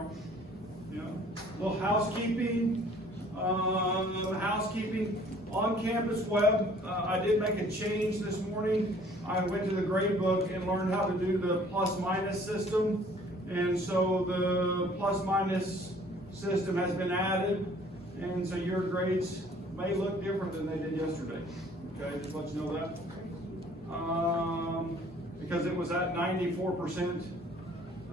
are. Yeah. A little housekeeping. Housekeeping on campus web. I did make a change this morning. I went to the grade book and learned how to do the plus minus system. And so the plus minus system has been added. And so your grades may look different than they did yesterday. Okay, just let you know that. Because it was at 94%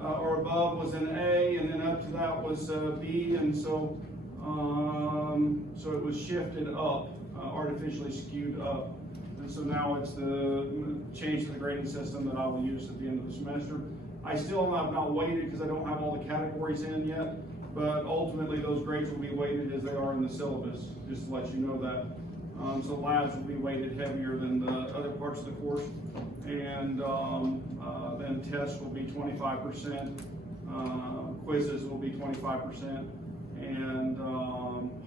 or above was an A, and then up to that was B, and so so it was shifted up, artificially skewed up. And so now it's the change to the grading system that I will use at the end of the semester. I still have not weighted because I don't have all the categories in yet, but ultimately those grades will be weighted as they are in the syllabus, just to let you know that. So labs will be weighted heavier than the other parts of the course, and then tests will be 25%, quizzes will be 25%, and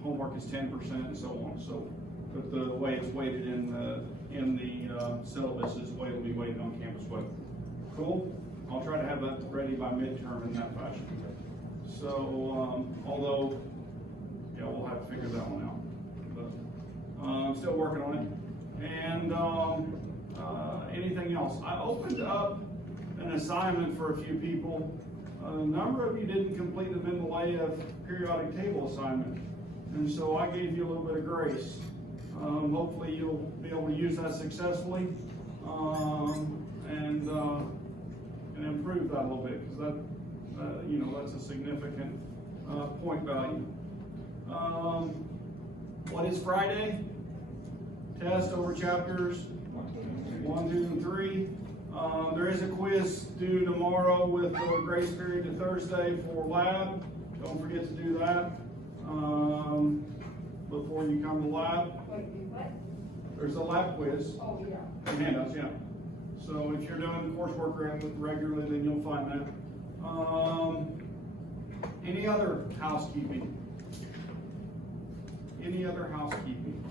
homework is 10%, and so on. So, but the way it's weighted in the syllabus is the way it'll be weighted on campus web. Cool. I'll try to have that ready by midterm in that fashion. So, although, yeah, we'll have to figure that one out. I'm still working on it. And anything else? I opened up an assignment for a few people. A number of you didn't complete the Mendeleev periodic table assignment. And so I gave you a little bit of grace. Hopefully you'll be able to use that successfully and improve that a little bit, because that, you know, that's a significant point value. What is Friday? Test over chapters 1, 2, and 3. There is a quiz due tomorrow with a grace period to Thursday for lab. Don't forget to do that before you come to lab. Wait, what? There's a lab quiz. Oh, yeah. Handouts, yeah. So if you're doing coursework regularly, then you'll find that. Any other housekeeping? Any other housekeeping?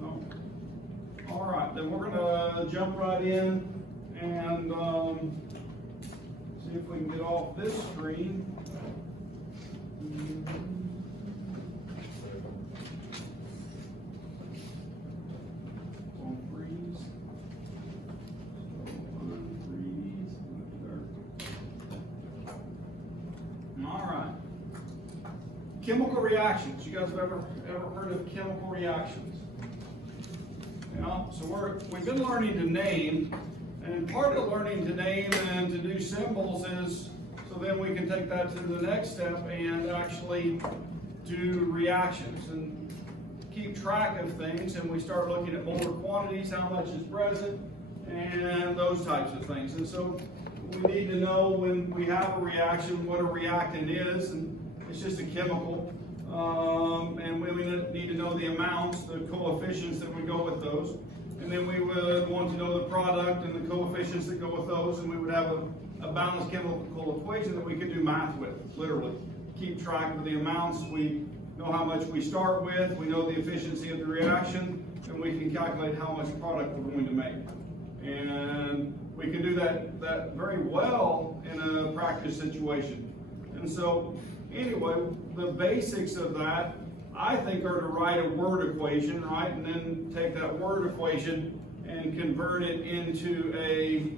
No? All right, then we're gonna jump right in and see if we can get off this screen. Chemical reactions. You guys have ever heard of chemical reactions? Yeah. So we've been learning to name, and part of learning to name and to do symbols is so then we can take that to the next step and actually do reactions and keep track of things. And we start looking at molar quantities, how much is present, and those types of things. And so we need to know when we have a reaction what a reactant is, and it's just a chemical, and we need to know the amounts, the coefficients that would go with those, and then we would want to know the product and the coefficients that go with those, and we would have a balanced chemical equation that we could do math with, literally. Keep track of the amounts, we know how much we start with, we know the efficiency of the reaction, and we can calculate how much product we're going to make. And we can do that very well in a practice situation. And so, anyway, the basics of that, I think, are to write a word equation, right? And then take that word equation and convert it into a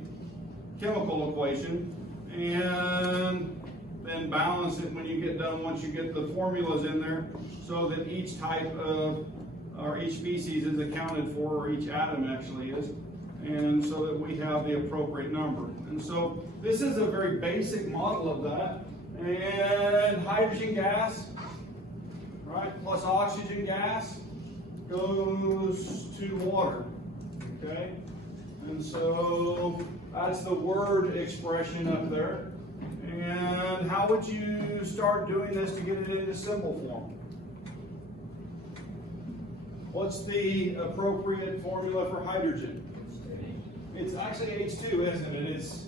chemical equation, and then balance it when you get done, once you get the formulas in there, so that each type of, or each species is accounted for, or each atom actually is, and so that we have the appropriate number. And so this is a very basic model of that. And hydrogen gas, right, plus oxygen gas goes to water, okay? And so that's the word expression up there. And how would you start doing this to get it into symbol form? What's the appropriate formula for hydrogen? It's actually H2, isn't it? It's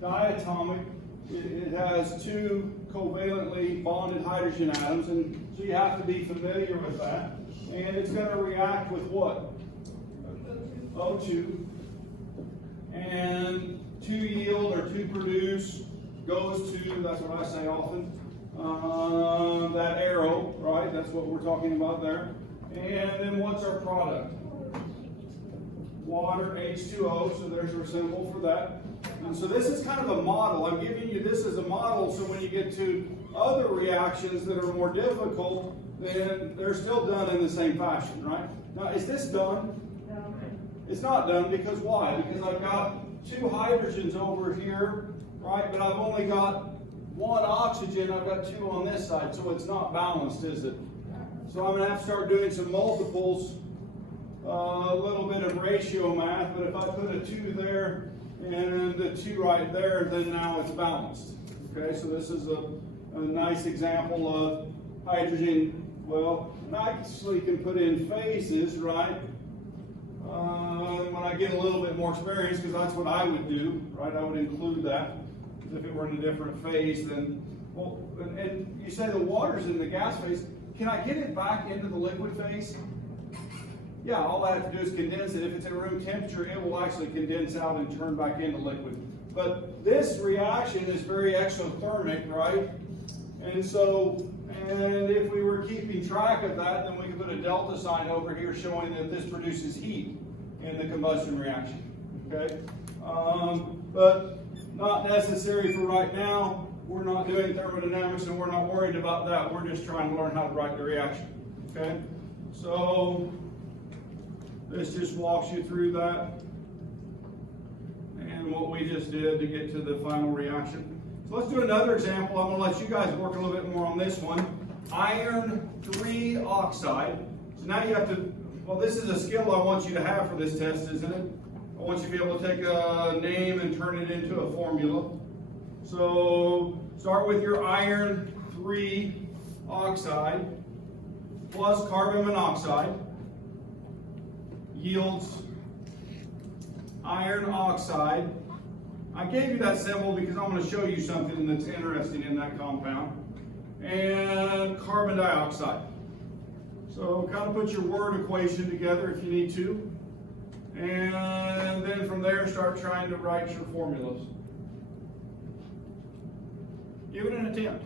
diatomic. It has two covalently bonded hydrogen atoms, and so you have to be familiar with that. And it's going to react with what? O2. And to yield or to produce goes to, that's what I say often, that arrow, right? That's what we're talking about there. And then what's our product? Water, H2O, so there's our symbol for that. And so this is kind of a model. I'm giving you this as a model, so when you get to other reactions that are more difficult, then they're still done in the same fashion, right? Now, is this done? No. It's not done because why? Because I've got two hydrogens over here, right? But I've only got one oxygen. I've got two on this side, so it's not balanced, is it? So I'm going to have to start doing some multiples, a little bit of ratio math, but if I put a 2 there and a 2 right there, then now it's balanced. Okay, so this is a nice example of hydrogen. Well, I actually can put in phases, right? When I get a little bit more experience, because that's what I would do, right? I would include that. Because if it were in a different phase, then, well, and you say the water's in the gas phase. Can I get it back into the liquid phase? Yeah, all I have to do is condense it. If it's at room temperature, it will actually condense out and turn back into liquid. But this reaction is very exothermic, right? And so, and if we were keeping track of that, then we could put a delta sign over here showing that this produces heat in the combustion reaction, okay? But not necessary for right now. We're not doing thermodynamics and we're not worried about that. We're just trying to learn how to write the reaction, okay? So, this just walks you through that and what we just did to get to the final reaction. So let's do another example. I'm going to let you guys work a little bit more on this one. Iron 3 oxide. So now you have to, well, this is a skill I want you to have for this test, isn't it? I want you to be able to take a name and turn it into a formula. So start with your iron 3 oxide plus carbon monoxide yields iron oxide. I gave you that symbol because I'm going to show you something that's interesting in that compound. And carbon dioxide. So kind of put your word equation together if you need to. And then from there start trying to write your formulas. Give it an attempt.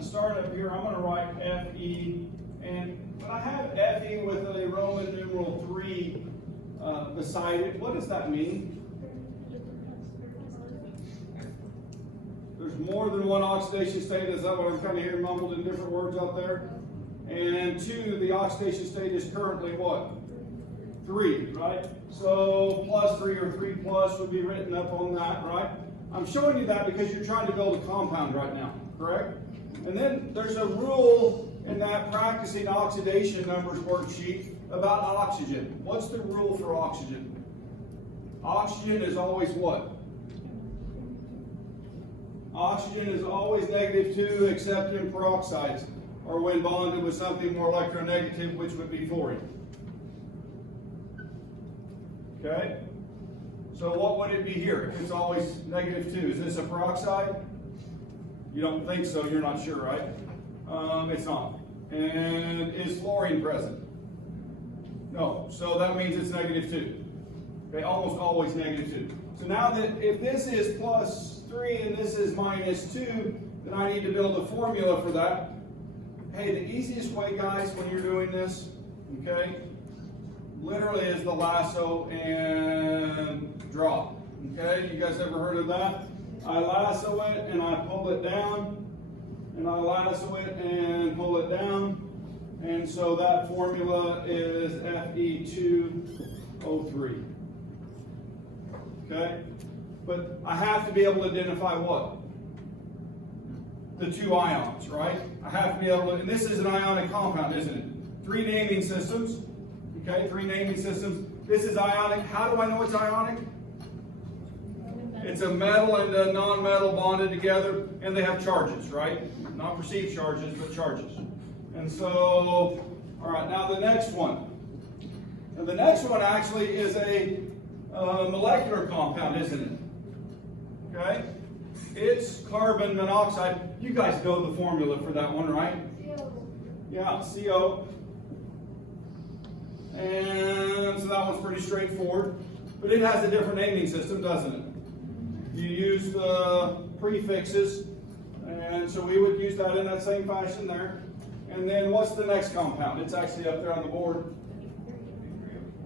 Start up here, I'm going to write Fe, but I have Fe with a Roman numeral 3 beside it. What does that mean? There's more than one oxidation state. Is that what I'm kind of hearing mumbled in different words out there? And 2, the oxidation state is currently what? 3, right? So plus 3 or 3 plus would be written up on that, right? I'm showing you that because you're trying to build a compound right now, correct? And then there's a rule in that practicing oxidation numbers worksheet about oxygen. What's the rule for oxygen? Oxygen is always what? Oxygen is always -2 except in peroxides or when bonded with something more electronegative, which would be fluorine. Okay? So what would it be here if it's always -2? Is this a peroxide? You don't think so, you're not sure, right? It's not. And is fluorine present? No, so that means it's -2. Okay, almost always -2. So now that if this is +3 and this is -2, then I need to build a formula for that. Hey, the easiest way, guys, when you're doing this, okay, literally is the lasso and drop. Okay, you guys ever heard of that? I lasso it and I pull it down, and I lasso it and pull it down, and so that formula is Fe2O3. Okay? But I have to be able to identify what? the two ions, right? I have to be able to, and this is an ionic compound, isn't it? Three naming systems, okay, three naming systems. This is ionic. How do I know it's ionic? It's a metal and a non-metal bonded together, and they have charges, right? Not perceived charges, but charges. And so, all right, now the next one. And the next one actually is a molecular compound, isn't it? Okay? It's carbon monoxide. You guys know the formula for that one, right? Yeah, CO. And so that one's pretty straightforward. But it has a different naming system, doesn't it? You use the prefixes. And so we would use that in that same fashion there. And then what's the next compound? It's actually up there on the board.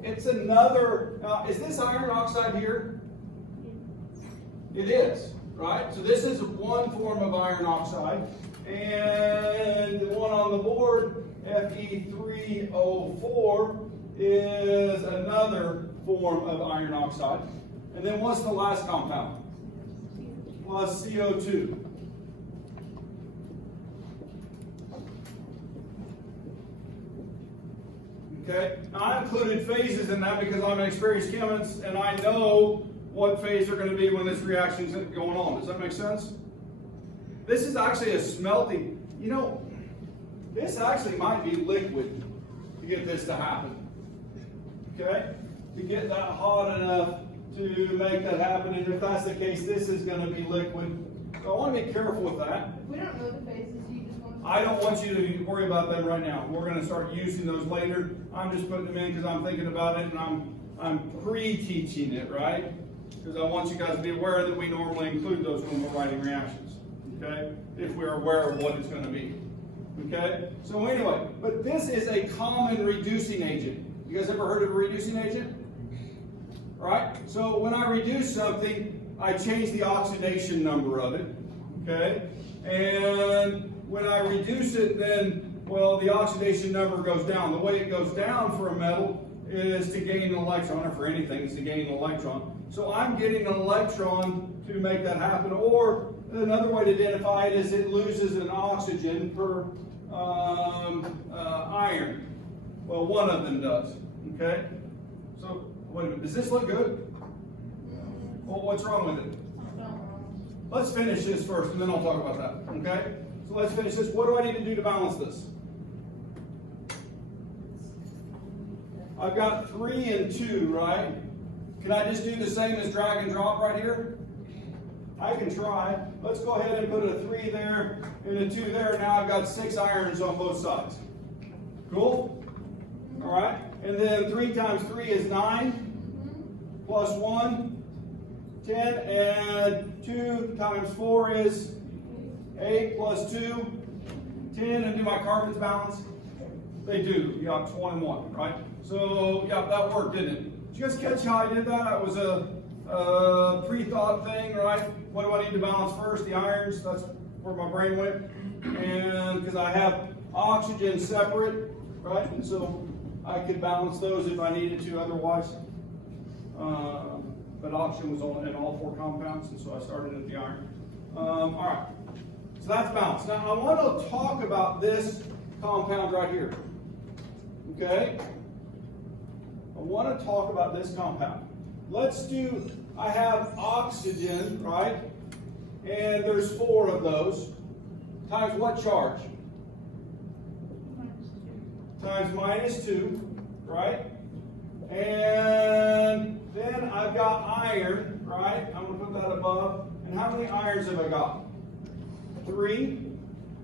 It's another, is this iron oxide here? It is, right? So this is one form of iron oxide. And the one on the board, Fe3O4, is another form of iron oxide. And then what's the last compound? Plus CO2. Okay, now I included phases in that because I'm an experienced chemist and I know what phase they're going to be when this reaction is going on. Does that make sense? This is actually a smelting. You know, this actually might be liquid to get this to happen. Okay, to get that hot enough to make that happen. And if that's the case, this is going to be liquid. So I want to be careful with that. We don't know the phases. You just want to. I don't want you to worry about them right now. We're going to start using those later. I'm just putting them in because I'm thinking about it and I'm pre-teaching it, right? Because I want you guys to be aware that we normally include those when we're writing reactions, okay? If we're aware of what it's going to be, okay? So anyway, but this is a common reducing agent. You guys ever heard of a reducing agent? Right? So when I reduce something, I change the oxidation number of it, okay? And when I reduce it, then, well, the oxidation number goes down. The way it goes down for a metal is to gain an electron, or for anything, is to gain an electron. So I'm getting an electron to make that happen. Or another way to identify it is it loses an oxygen per iron. Well, one of them does, okay? So, wait a minute, does this look good? Well, what's wrong with it? Let's finish this first, and then I'll talk about that, okay? So let's finish this. What do I need to do to balance this? I've got 3 and 2, right? Can I just do the same as drag and drop right here? I can try. Let's go ahead and put a 3 there and a 2 there. Now I've got 6 irons on both sides. Cool? All right. And then 3 times 3 is 9. Plus 1, 10. And 2 times 4 is 8 plus 2, 10. And do my carbons balance? They do. You got 21, right? So, yeah, that worked, didn't it? Did you guys catch how I did that? It was a pre-thought thing, right? What do I need to balance first? The irons. That's where my brain went. And because I have oxygen separate, right? And so I could balance those if I needed to otherwise. But oxygen was in all 4 compounds, and so I started at the iron. All right. So that's balance. Now, I want to talk about this compound right here. Okay? I want to talk about this compound. Let's do, I have oxygen, right? And there's 4 of those. Times what charge? Times -2, right? And then I've got iron, right? I'm going to put that above. And how many irons have I got? 3.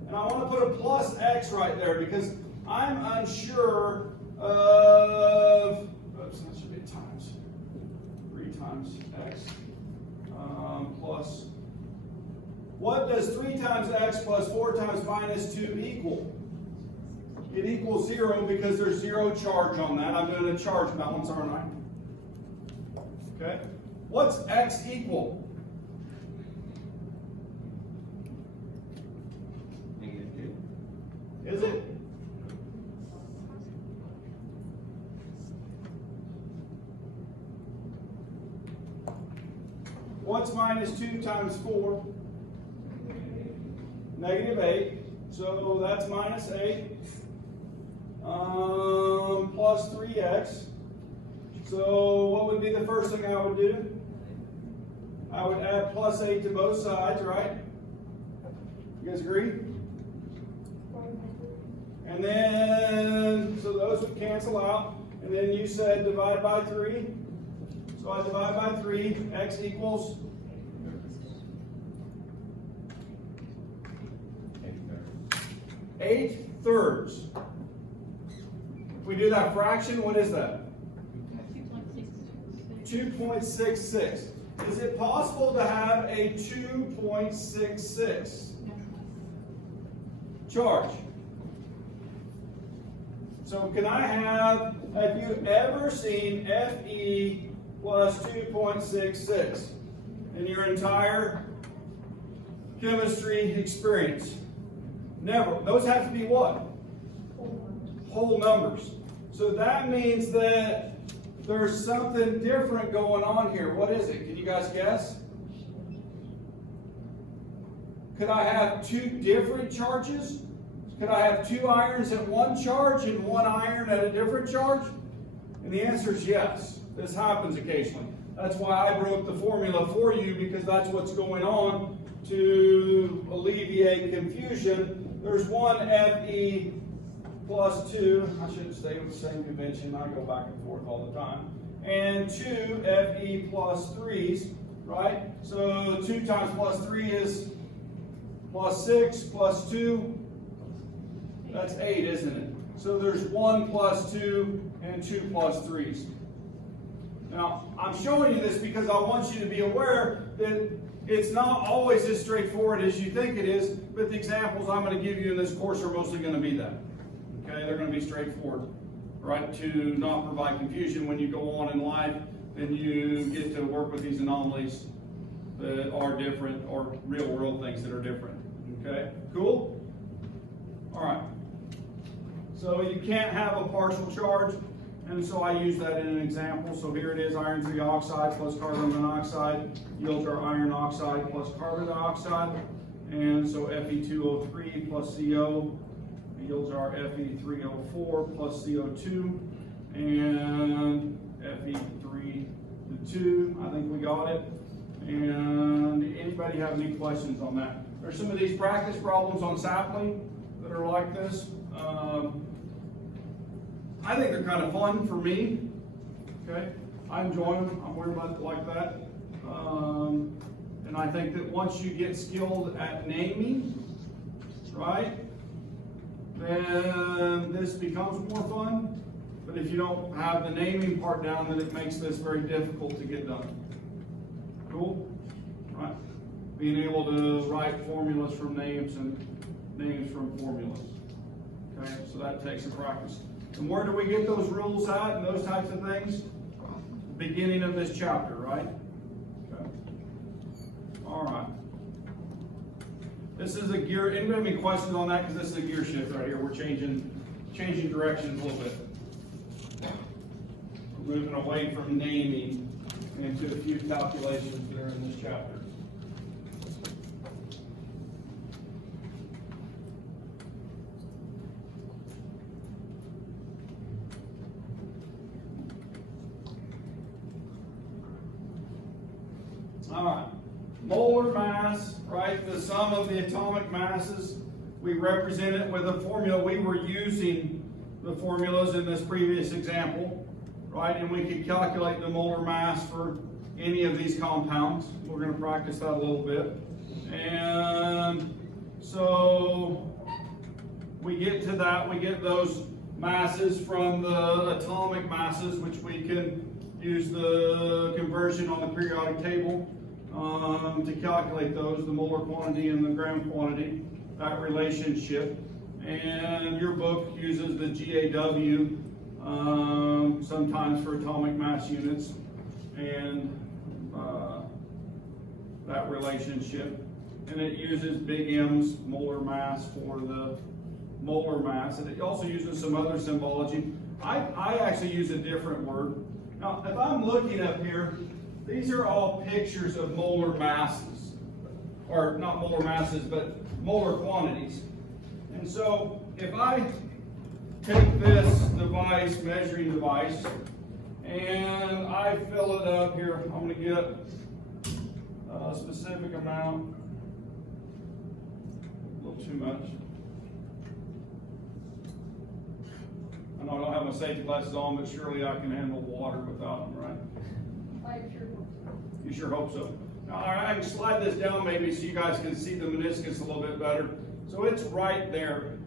And I want to put a plus X right there because I'm unsure of, oops, that should be times. 3 times X plus, what does 3 times X plus 4 times -2 equal? It equals 0 because there's 0 charge on that. I'm doing a charge balance, aren't I? Okay. What's X equal? Is it? What's -2 times 4? negative 8. So that's minus 8 plus 3x. So what would be the first thing I would do? I would add plus 8 to both sides, right? You guys agree? And then, so those would cancel out. And then you said divide by 3. So I divide by 3, x equals 8/3. If we do that fraction, what is that? 2.66. Is it possible to have a 2.66 charge? So can I have you ever seen Fe plus 2.66 in your entire chemistry experience? Never. Those have to be what? Whole numbers. So that means that there's something different going on here. What is it? Can you guys guess? Could I have two different charges? Could I have two irons at one charge and one iron at a different charge? And the answer is yes. This happens occasionally. That's why I wrote the formula for you, because that's what's going on to alleviate confusion. There's one Fe plus 2, I should stay with the same convention, I go back and forth all the time, and 2 Fe plus 3s, right? So 2 times plus 3 is plus 6 plus 2, that's 8, isn't it? So there's 1 plus 2 and 2 plus 3s. Now, I'm showing you this because I want you to be aware that it's not always as straightforward as you think it is, but the examples I'm going to give you in this course are mostly going to be that. Okay, they're going to be straightforward, right? To not provide confusion when you go on in life, then you get to work with these anomalies that are different, or real world things that are different. Okay, cool? All right. So you can't have a partial charge, and so I use that in an example. So here it is, iron 3 oxide plus carbon monoxide yields our iron oxide plus carbon dioxide. And so Fe2O3 plus CO yields our Fe3O4 plus CO2. And Fe3O2, I think we got it. And anybody have any questions on that? There's some of these practice problems on sapling that are like this. I think they're kind of fun for me. Okay, I enjoy them. I'm worried about it like that. And I think that once you get skilled at naming, right, then this becomes more fun. But if you don't have the naming part down, then it makes this very difficult to get done. Cool? Right? Being able to write formulas from names and names from formulas. Okay, so that takes some practice. And where do we get those rules at and those types of things? Beginning of this chapter, right? Okay. All right. This is a gear. Anybody have any questions on that? Because this is a gear shift right here. We're changing directions a little bit. We're moving away from naming into a few calculations that are in this chapter. All right, molar mass, right? The sum of the atomic masses. We represent it with a formula. We were using the formulas in this previous example, right? And we could calculate the molar mass for any of these compounds. We're going to practice that a little bit. And so we get to that. We get those masses from the atomic masses, which we can use the conversion on the periodic table to calculate those, the molar quantity and the gram quantity, that relationship. And your book uses the GAW sometimes for atomic mass units and that relationship. And it uses big M's molar mass for the molar mass. And it also uses some other symbology. I actually use a different word. Now, if I'm looking up here, these are all pictures of molar masses. or not molar masses, but molar quantities. And so if I take this device, measuring device, and I fill it up here, I'm going to get a specific amount, a little too much. I know I don't have my safety glasses on, but surely I can handle water without them, right? I sure hope so. You sure hope so. Now, I can slide this down maybe so you guys can see the meniscus a little bit better. So it's right there.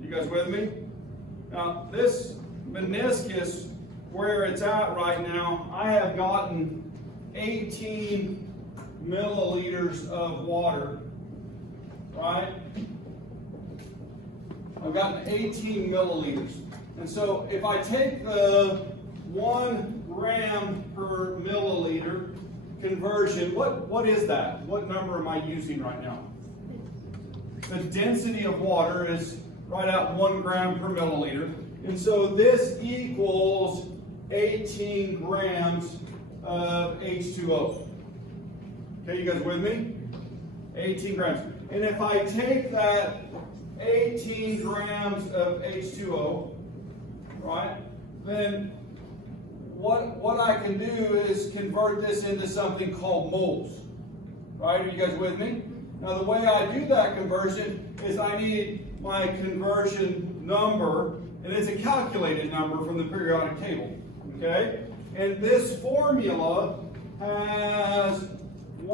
You guys with me? Now, this meniscus, where it's at right now, I have gotten 18 milliliters of water, right? I've gotten 18 milliliters. And so if I take the 1 gram per milliliter conversion, what is that? What number am I using right now? The density of water is right at 1 gram per milliliter. And so this equals 18 grams of H2O. Okay, you guys with me? 18 grams. And if I take that 18 grams of H2O, right, then what I can do is convert this into something called moles. Right, are you guys with me? Now the way I do that conversion is I need my conversion number, and it's a calculated number from the periodic table. Okay? And this formula has 2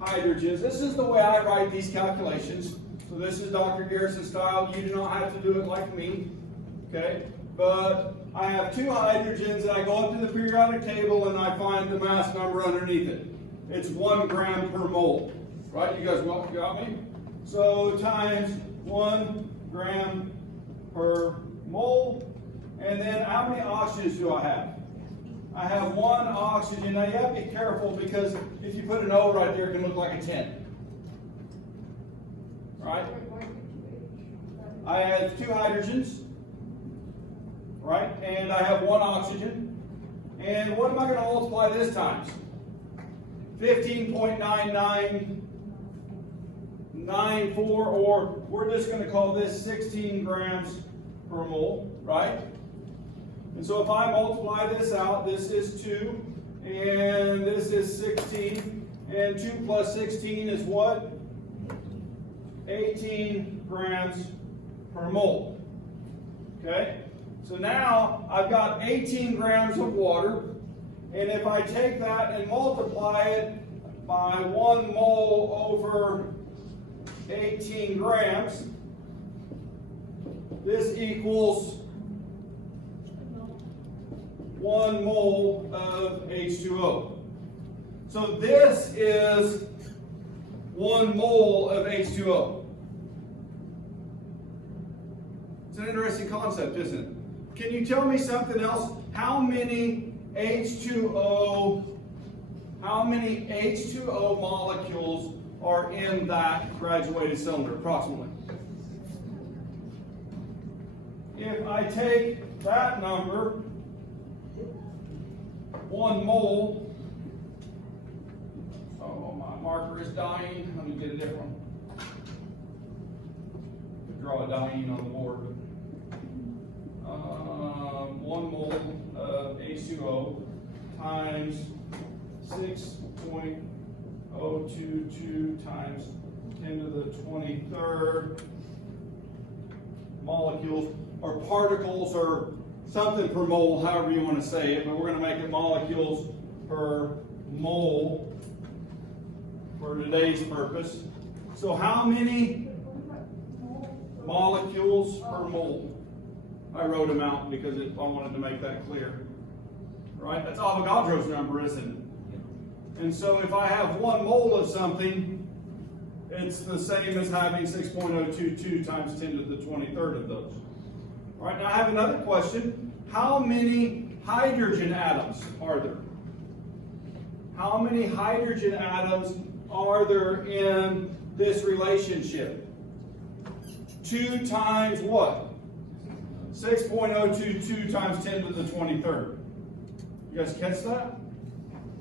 hydrogens. This is the way I write these calculations. So this is Dr. Garrison style. You do not have to do it like me. Okay? But I have 2 hydrogens, and I go up to the periodic table and I find the mass number underneath it. It's 1 gram per mole. Right? You guys got me? So times 1 gram per mole. And then how many oxygens do I have? I have 1 oxygen. Now you have to be careful because if you put an O right there, it can look like a 10. Right? I have 2 hydrogens. Right? And I have 1 oxygen. And what am I going to multiply this times? 15.9994, or we're just going to call this 16 grams per mole, right? And so if I multiply this out, this is 2, and this is 16, and 2 plus 16 is what? 18 grams per mole. Okay? So now I've got 18 grams of water, and if I take that and multiply it by 1 mole over 18 grams, this equals 1 mole of H2O. So this is 1 mole of H2O. It's an interesting concept, isn't it? Can you tell me something else? How many H2O molecules are in that graduated cylinder, approximately? If I take that number, 1 mole, oh, my marker is dying. Let me get a different one. Draw a dying on the board. 1 mole of H2O times 6.022 times 10 to the 23rd molecules, or particles, or something per mole, however you want to say it, but we're going to make it molecules per mole for today's purpose. So how many molecules per mole? I wrote them out because I wanted to make that clear. Right? That's Avogadro's number, isn't it? And so if I have 1 mole of something, it's the same as having 6.022 times 10 to the 23rd of those. All right, now I have another question. How many hydrogen atoms are there? How many hydrogen atoms are there in this relationship? 2 times what? 6.022 times 10 to the 23rd. You guys catch that?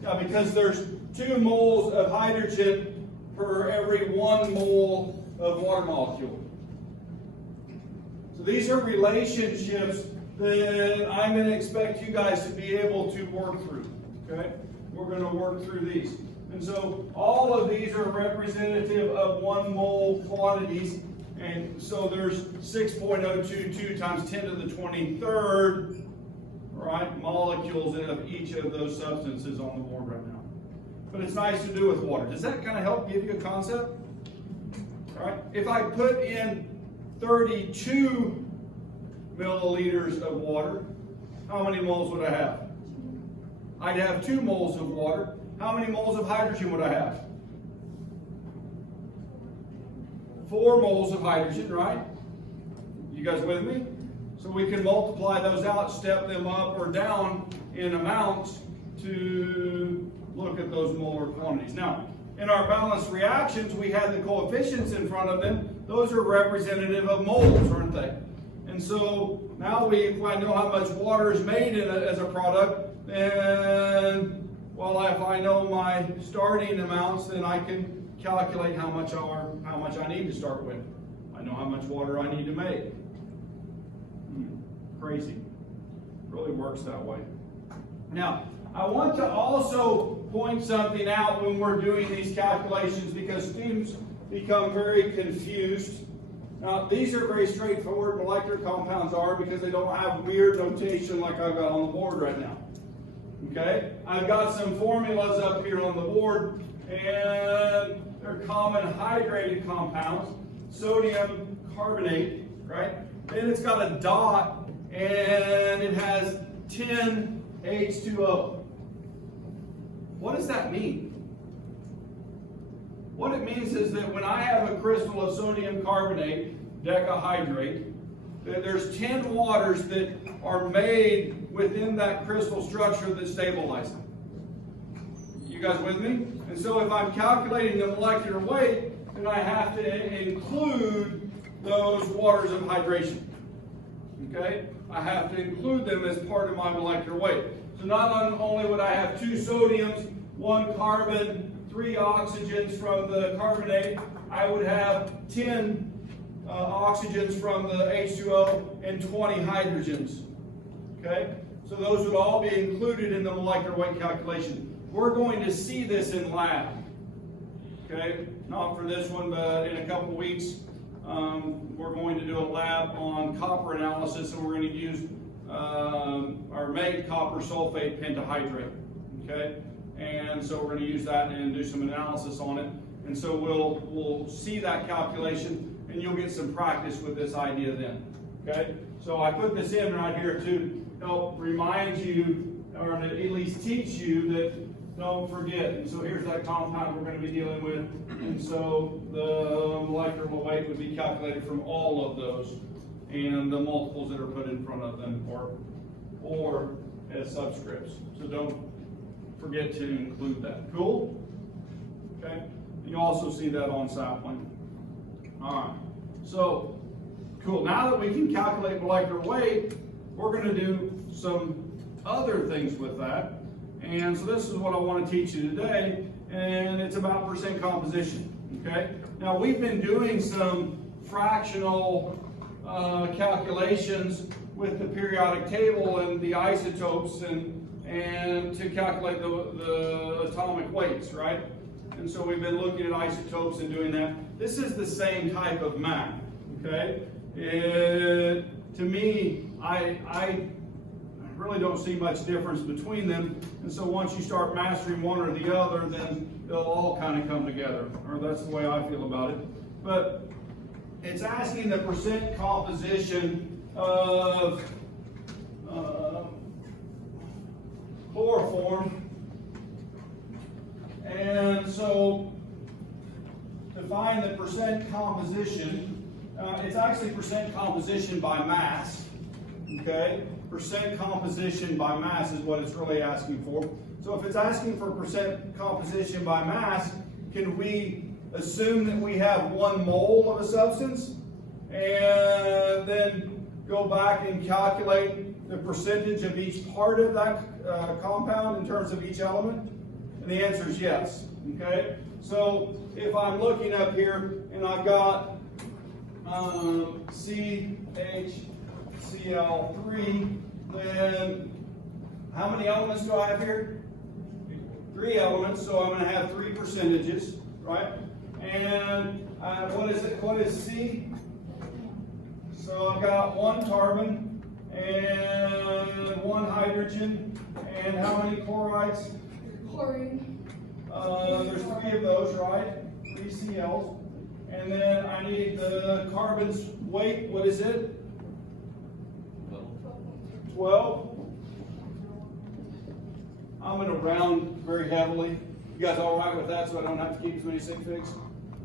Yeah, because there's 2 moles of hydrogen per every 1 mole of water molecule. So these are relationships that I'm going to expect you guys to be able to work through. Okay? We're going to work through these. And so all of these are representative of 1 mole quantities. And so there's 6.022 times 10 to the 23rd, right, molecules of each of those substances on the board right now. But it's nice to do with water. Does that kind of help give you a concept? All right. If I put in 32 milliliters of water, how many moles would I have? I'd have 2 moles of water. How many moles of hydrogen would I have? 4 moles of hydrogen, right? You guys with me? So we can multiply those out, step them up or down in amounts to look at those molar quantities. Now, in our balanced reactions, we had the coefficients in front of them. Those are representative of moles, aren't they? And so now if I know how much water is made as a product, then, well, if I know my starting amounts, then I can calculate how much I need to start with. I know how much water I need to make. Crazy. Really works that way. Now, I want to also point something out when we're doing these calculations because students become very confused. Now, these are very straightforward, molecular compounds are, because they don't have weird notation like I've got on the board right now. Okay? I've got some formulas up here on the board, and they're common hydrated compounds. Sodium carbonate, right? Then it's got a dot, and it has 10 H2O. What does that mean? What it means is that when I have a crystal of sodium carbonate, decahydrate, that there's 10 waters that are made within that crystal structure that stabilize it. You guys with me? And so if I'm calculating the molecular weight, then I have to include those waters of hydration. Okay? I have to include them as part of my molecular weight. So not only would I have 2 sodiums, 1 carbon, 3 oxygens from the carbonate, I would have 10 oxygens from the H2O and 20 hydrogens. Okay? So those would all be included in the molecular weight calculation. We're going to see this in lab. Okay? Not for this one, but in a couple weeks, we're going to do a lab on copper analysis, and we're going to use or make copper sulfate pentahydrate. Okay? And so we're going to use that and do some analysis on it. And so we'll see that calculation, and you'll get some practice with this idea then. Okay? So I put this in right here to help remind you, or to at least teach you that don't forget. And so here's that compound we're going to be dealing with. And so the molecular weight would be calculated from all of those, and the multiples that are put in front of them, or as subscripts. So don't forget to include that. Cool? Okay? You also see that on sampling. All right. So, cool. Now that we can calculate molecular weight, we're going to do some other things with that. And so this is what I want to teach you today, and it's about percent composition. Okay? Now we've been doing some fractional calculations with the periodic table and the isotopes and to calculate the atomic weights, right? And so we've been looking at isotopes and doing that. This is the same type of math, okay? To me, I really don't see much difference between them. And so once you start mastering one or the other, then they'll all kind of come together. Or that's the way I feel about it. But it's asking the percent composition of chloroform. And so to find the percent composition, it's actually percent composition by mass. Okay? Percent composition by mass is what it's really asking for. So if it's asking for percent composition by mass, can we assume that we have 1 mole of a substance and then go back and calculate the percentage of each part of that compound in terms of each element? And the answer is yes, okay? So if I'm looking up here and I've got CHCl3, then how many elements do I have here? 3 elements, so I'm going to have 3 percentages, right? And what is it? What is C? So I've got 1 carbon and 1 hydrogen, and how many chlorides? Chlorine. There's 3 of those, right? 3 Cls. And then I need the carbon's weight. What is it? 12. I'm going to round very heavily. You guys all right with that, so I don't have to keep as many sig figs?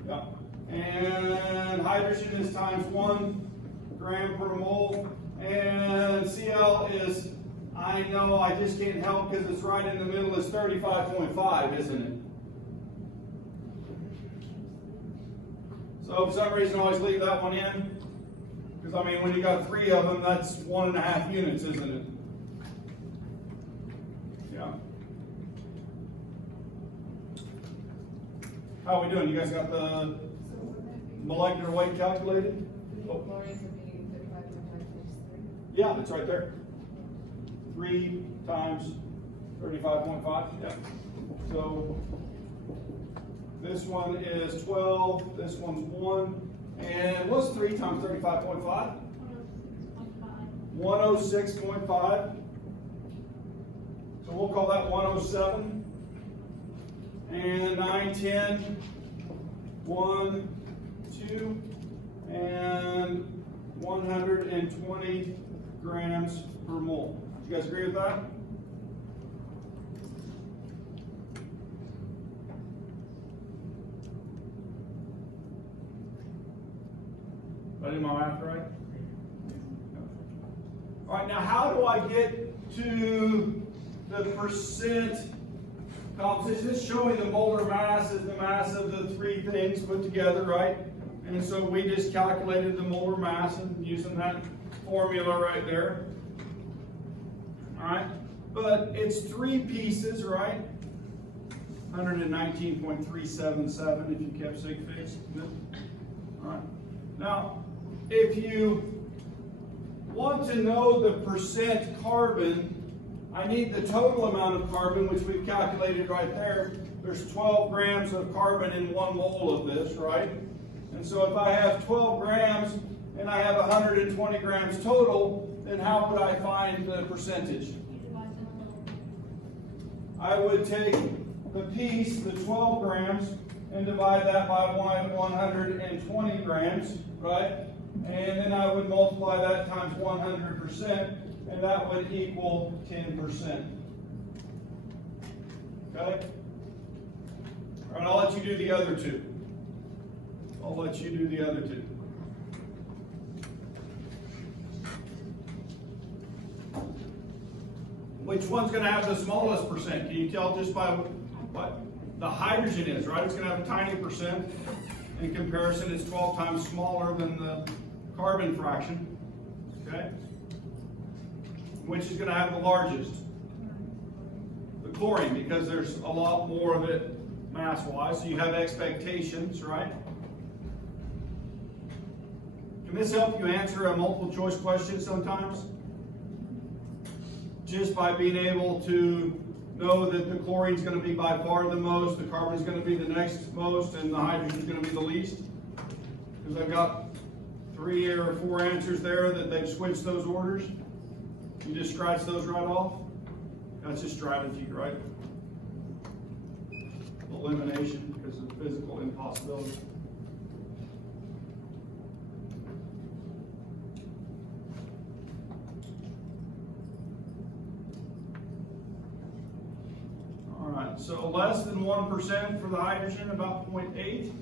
Yeah. And hydrogen is times 1 gram per mole. And Cl is, I know I just can't help because it's right in the middle, is 35.5, isn't it? So for some reason I always leave that one in. Because I mean, when you got 3 of them, that's 1.5 units, isn't it? Yeah. How are we doing? You guys got the molecular weight calculated? Oh. Yeah, it's right there. 3 times 35.5. Yeah. So this one is 12. This one's 1. And what's 3 times 35.5? 106.5. So we'll call that 107. And 9, 10, 1, 2, and 120 grams per mole. You guys agree with that? Did I do my math right? All right, now how do I get to the percent composition? This is showing the molar mass is the mass of the 3 things put together, right? And so we just calculated the molar mass and using that formula right there. All right, but it's 3 pieces, right? 119.377 if you kept sig figs. All right. Now, if you want to know the percent carbon, I need the total amount of carbon, which we've calculated right there. There's 12 grams of carbon in 1 mole of this, right? And so if I have 12 grams and I have 120 grams total, then how would I find the percentage? I would take the piece, the 12 grams, and divide that by 120 grams, right? And then I would multiply that times 100%, and that would equal 10%. Okay? All right, I'll let you do the other 2. I'll let you do the other 2. Which one's going to have the smallest percent? Can you tell just by what the hydrogen is, right? It's going to have a tiny percent. In comparison, it's 12 times smaller than the carbon fraction. Okay? Which is going to have the largest? The chlorine, because there's a lot more of it mass-wise. So you have expectations, right? Can this help you answer a multiple choice question sometimes? Just by being able to know that the chlorine is going to be by far the most, the carbon is going to be the next most, and the hydrogen is going to be the least. Because I've got 3 or 4 answers there that they've switched those orders. You just scratch those right off. That's just strategy, right? Elimination because of physical impossibility. All right, so less than 1% for the hydrogen, about 0.8.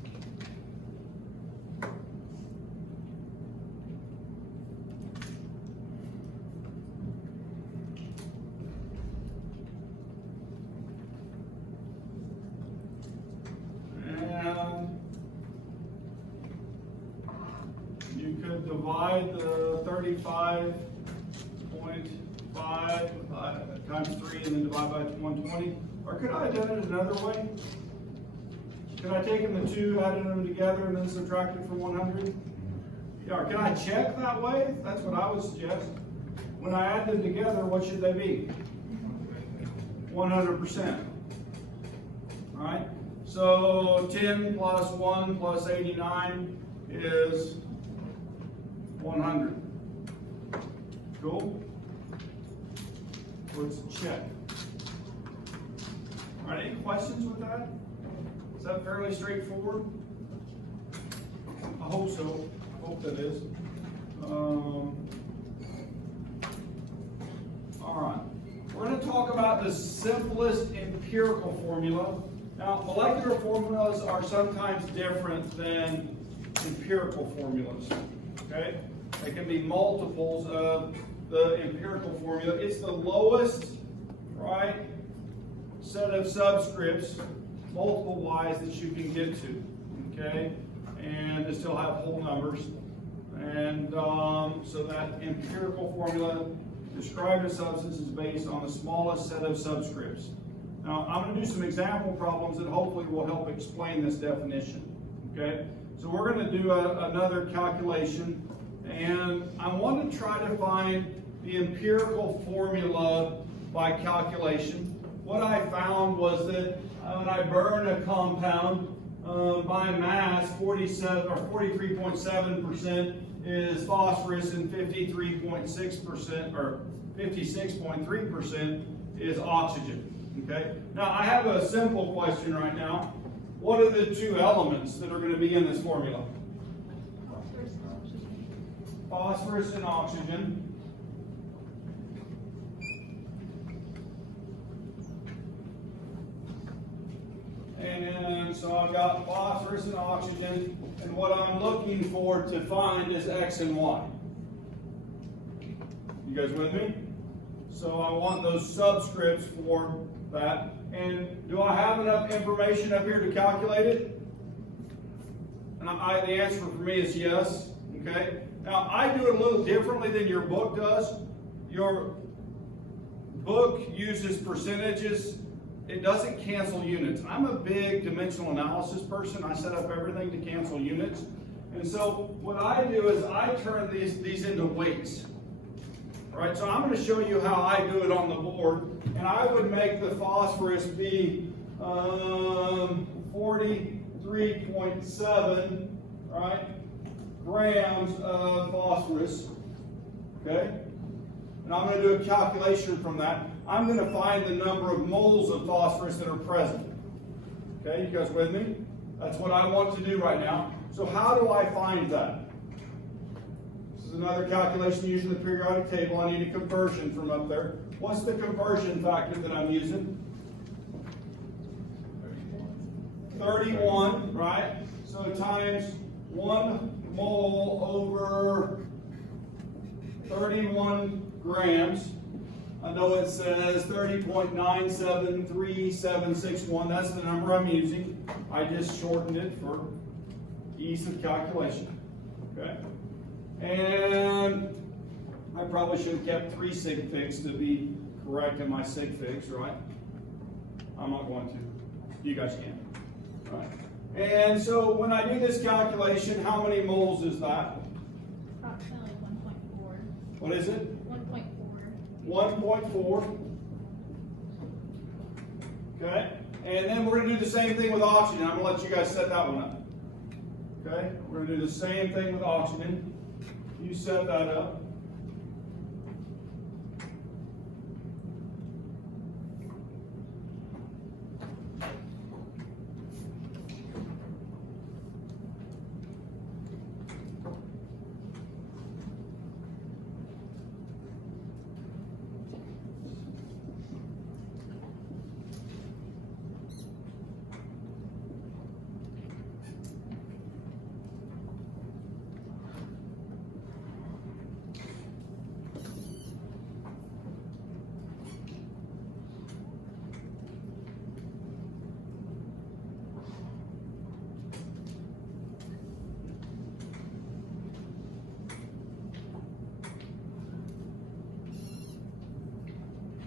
You could divide the 35.5 times 3 and then divide by 120. Or could I have done it another way? Could I taken the two, added them together, and then subtracted from 100? Yeah, or can I check that way? That's what I would suggest. When I add them together, what should they be? 100%. All right? So 10 plus 1 plus 89 is 100. Cool? Let's check. All right, any questions with that? Is that fairly straightforward? I hope so. I hope that is. All right. We're going to talk about the simplest empirical formula. Now, molecular formulas are sometimes different than empirical formulas. Okay? They can be multiples of the empirical formula. It's the lowest, right, set of subscripts, multiple y's that you can get to. Okay? And they still have whole numbers. And so that empirical formula described a substance is based on the smallest set of subscripts. Now, I'm going to do some example problems that hopefully will help explain this definition. Okay? So we're going to do another calculation, and I want to try to find the empirical formula by calculation. What I found was that when I burn a compound, by mass, 47 or 43.7% is phosphorus, and 53.6% or 56.3% is oxygen. Okay. Now I have a simple question right now. What are the two elements that are going to be in this formula? Phosphorus and oxygen. And so I've got phosphorus and oxygen, and what I'm looking for to find is X and Y. You guys with me? So I want those subscripts for that. And do I have enough information up here to calculate it? And the answer for me is yes. Okay. Now I do it a little differently than your book does. Your book uses percentages. It doesn't cancel units. I'm a big dimensional analysis person. I set up everything to cancel units. And so what I do is I turn these into weights. All right, so I'm going to show you how I do it on the board. And I would make the phosphorus be 43.7, right, grams of phosphorus. Okay? And I'm going to do a calculation from that. I'm going to find the number of moles of phosphorus that are present. Okay, you guys with me? That's what I want to do right now. So how do I find that? This is another calculation using the periodic table. I need a conversion from up there. What's the conversion factor that I'm using? 31, right? So times 1 mole over 31 grams. I know it says 30.973761. That's the number I'm using. I just shortened it for ease of calculation. Okay? And I probably should have kept 3 sig figs to be correct in my sig figs, right? I'm not going to. You guys can. Right? And so when I do this calculation, how many moles is that? Approximately 1.4. What is it? 1.4. 1.4. Okay? And then we're going to do the same thing with oxygen. I'm going to let you guys set that one up. Okay? We're going to do the same thing with oxygen. You set that up.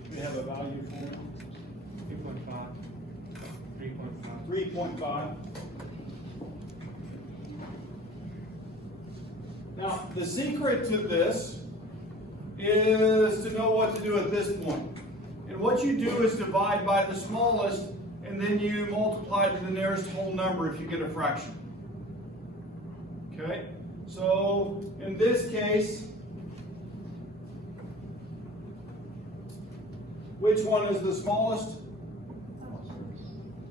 We have a value for it. 5. 3.5. 3.5. Now, the secret to this is to know what to do at this point. And what you do is divide by the smallest, and then you multiply to the nearest whole number if you get a fraction. Okay? So, in this case, which one is the smallest?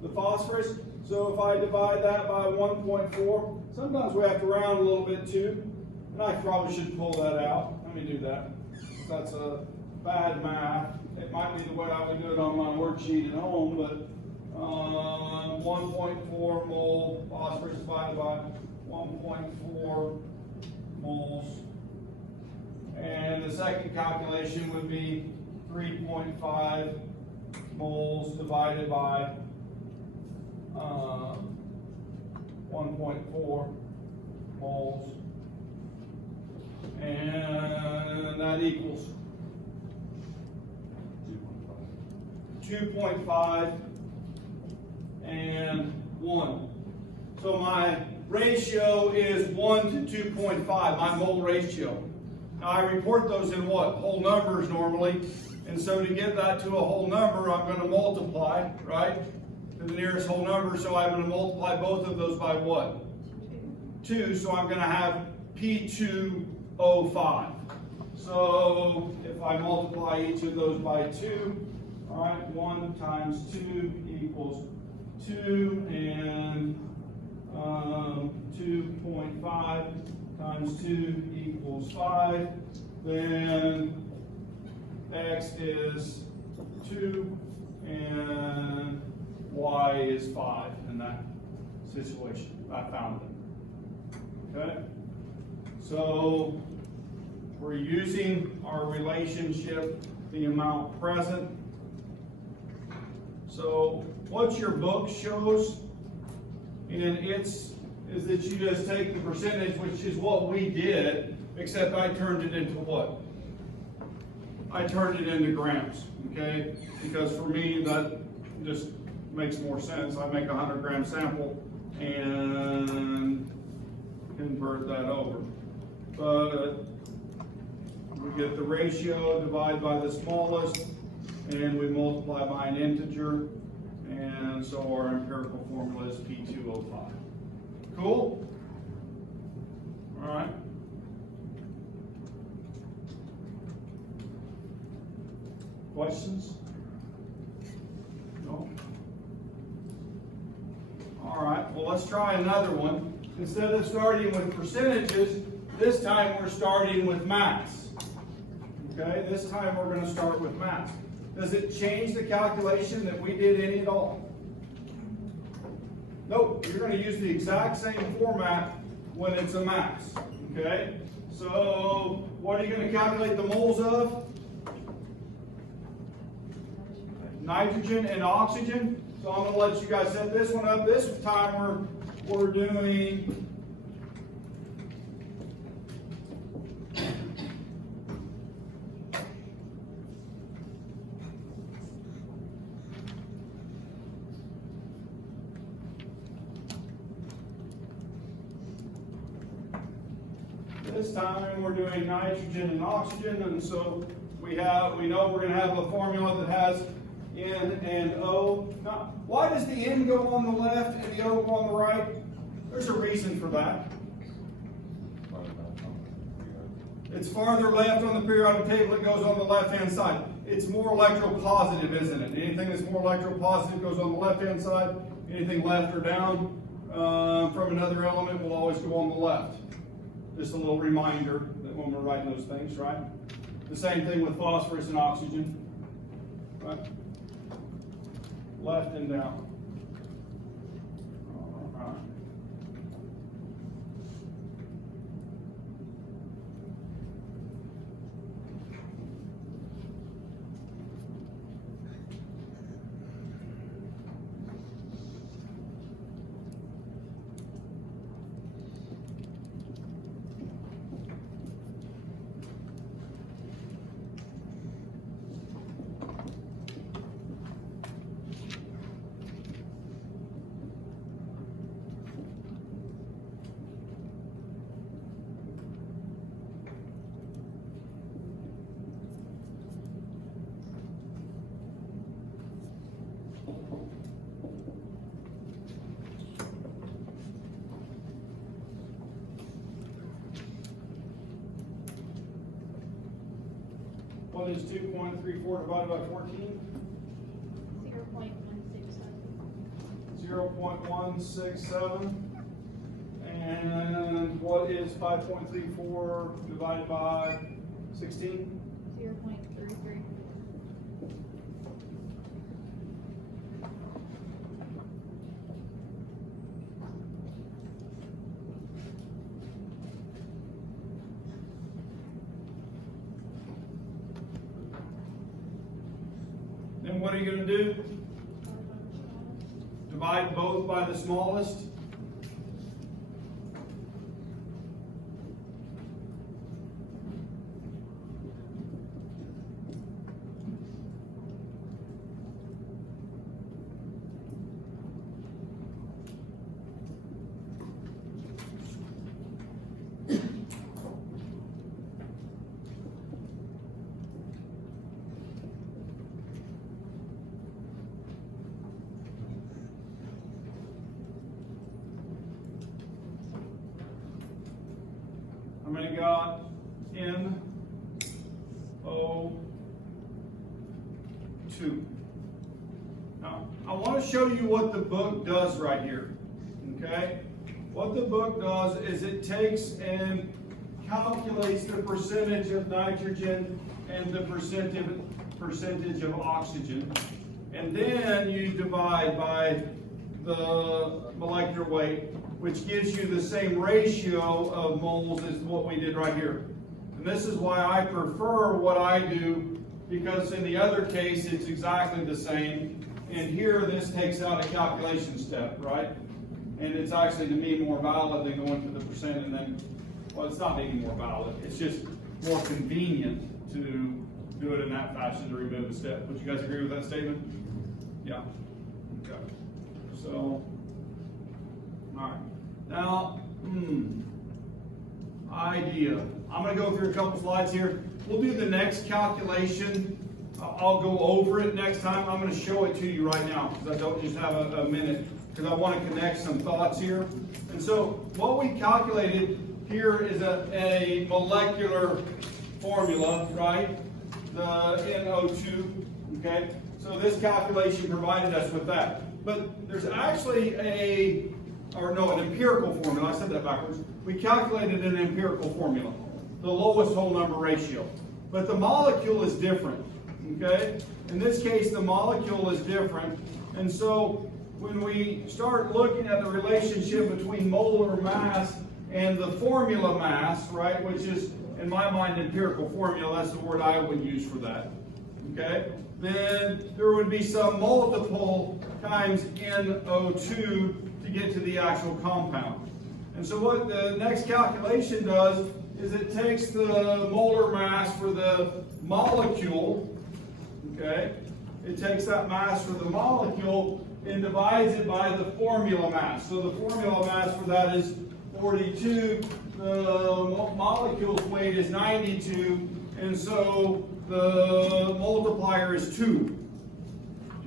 The phosphorus. So if I divide that by 1.4, sometimes we have to round a little bit too. And I probably should pull that out. Let me do that. That's a bad math. It might be the way I would do it on my worksheet at home, but 1.4 mole phosphorus divided by 1.4 moles. And the second calculation would be 3.5 moles divided by 1.4 moles. And that equals 2.5 and 1. So my ratio is 1 to 2.5, my mole ratio. Now I report those in what? Whole numbers normally. And so to get that to a whole number, I'm going to multiply, right? To the nearest whole number. So I'm going to multiply both of those by what? 2. So I'm going to have P2O5. So if I multiply each of those by 2, all right, 1 times 2 equals 2, and 2.5 times 2 equals 5. Then X is 2 and Y is 5 in that situation. I found it. Okay? So we're using our relationship, the amount present. So what your book shows, and is that you just take the percentage, which is what we did, except I turned it into what? I turned it into grams, okay? Because for me, that just makes more sense. I make a 100-gram sample and convert that over. But we get the ratio, divide by the smallest, and we multiply by an integer, and so our empirical formula is P2O5. Cool? All right. Questions? No? All right, well, let's try another one. Instead of starting with percentages, this time we're starting with mass. Okay, this time we're going to start with mass. Does it change the calculation that we did any at all? Nope, you're going to use the exact same format when it's a mass. Okay, so what are you going to calculate the moles of? Nitrogen and oxygen. So I'm going to let you guys set this one up. This time we're doing nitrogen and oxygen, and so we know we're going to have a formula that has N and O. Now, why does the N go on the left and the O go on the right? There's a reason for that. It's farther left on the periodic table, it goes on the left-hand side. It's more electropositive, isn't it? Anything that's more electropositive goes on the left-hand side. Anything left or down from another element will always go on the left. Just a little reminder that when we're writing those things, right? The same thing with phosphorus and oxygen, right? Left and down. All right. What is 2.34 divided by 14? 0.167. 0.167. And what is 5.34 divided by 16? 0.33. Then what are you going to do? Divide both by the smallest. How many got NO2? Now, I want to show you what the book does right here. Okay? What the book does is it takes and calculates the percentage of nitrogen and the percentage of oxygen. And then you divide by the molecular weight, which gives you the same ratio of moles as what we did right here. And this is why I prefer what I do, because in the other case it's exactly the same. And here this takes out a calculation step, right? And it's actually to me more valid than going to the percent and then, well, it's not any more valid. It's just more convenient to do it in that fashion to remove a step. Would you guys agree with that statement? Yeah. Okay. So, all right. Now, idea. I'm going to go through a couple slides here. We'll do the next calculation. I'll go over it next time. I'm going to show it to you right now because I don't just have a minute, because I want to connect some thoughts here. And so what we calculated here is a molecular formula, right? The NO2, okay? So this calculation provided us with that. But there's actually an empirical formula. I said that backwards. We calculated an empirical formula, the lowest whole number ratio. But the molecule is different, okay? In this case, the molecule is different. And so when we start looking at the relationship between molar mass and the formula mass, right, which is, in my mind, empirical formula, that's the word I would use for that, okay? Then there would be some multiple times NO2 to get to the actual compound. And so what the next calculation does is it takes the molar mass for the molecule, okay? It takes that mass for the molecule and divides it by the formula mass. So the formula mass for that is 42. The molecule's weight is 92, and so the multiplier is 2. You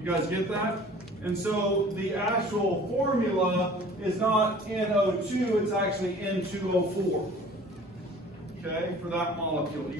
guys get that? And so the actual formula is not NO2, it's actually N2O4, okay, for that molecule.